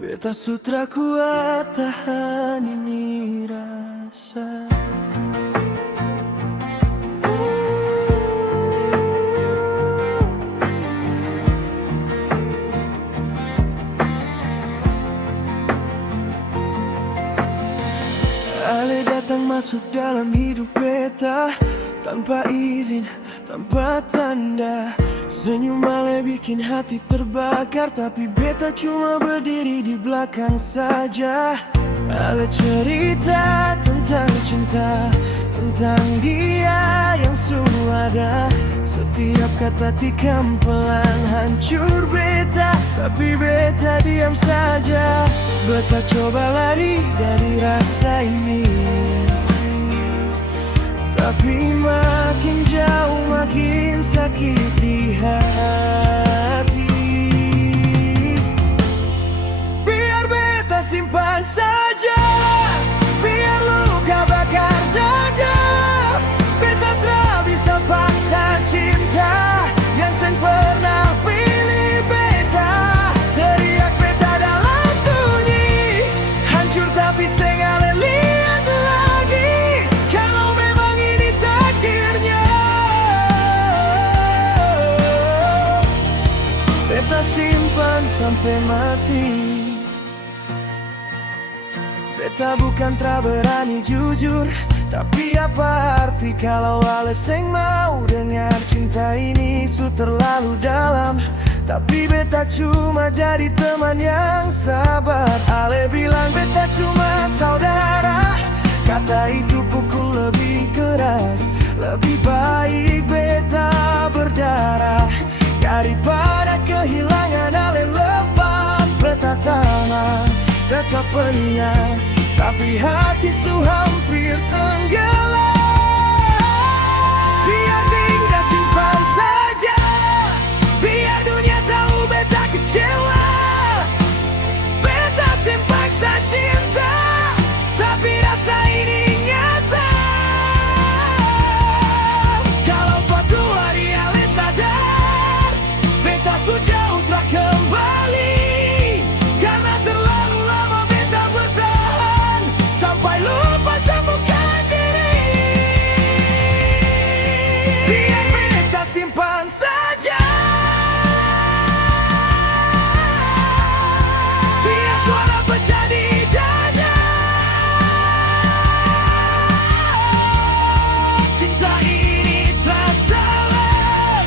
Beta sutra kuat tahan ini rasa. Ale datang masuk dalam hidup beta tanpa izin, tanpa tanda. Senyum Ale bikin hati terbakar, tapi beta cuma berdiri di belakang saja. Ale cerita tentang cinta, tentang dia yang selalu ada. Setiap kata tikam pelan hancur beta, tapi beta diam saja. Beta coba lari dari rasa ini, tapi makin jauh makin sakit di hati. Biar beta simpan saja, biar luka bakar dada. Beta tak bisa paksa cinta yang seng pernah pilih beta. Teriak beta dalam sunyi, hancur tapi seng ale lihat lagi. Kalau memang ini takdirnya, beta simpan sampai mati. Beta bukan tak berani jujur, tapi apa arti kalau Ale seng mau dengar cinta ini su terlalu dalam. Tapi beta cuma jadi teman yang sabar. Ale bilang beta cuma saudara, kata itu pukul lebih keras. Lebih baik beta berdarah daripada kehilangan Ale. Lepas beta tahan, beta penyang, tapi hati su hampir tenggelam. Biar dinda simpan saja, biar dunia tahu beta kecewa. Beta simpan paksa cinta, tapi rasa ini nyata. Kalau suatu hari Ale sadar, beta su jauh tak kembali. Karena terlalu lama beta bertahan, sampai lupa sembuhkan diri. Biar beta simpan saja, biar suara pecah di dada. Cinta ini tak salah,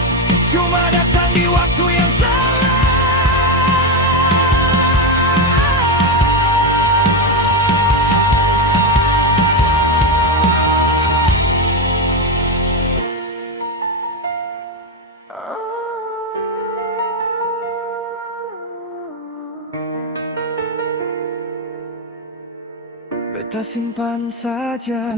cuma datang di waktu yang salah. Beta simpan saja,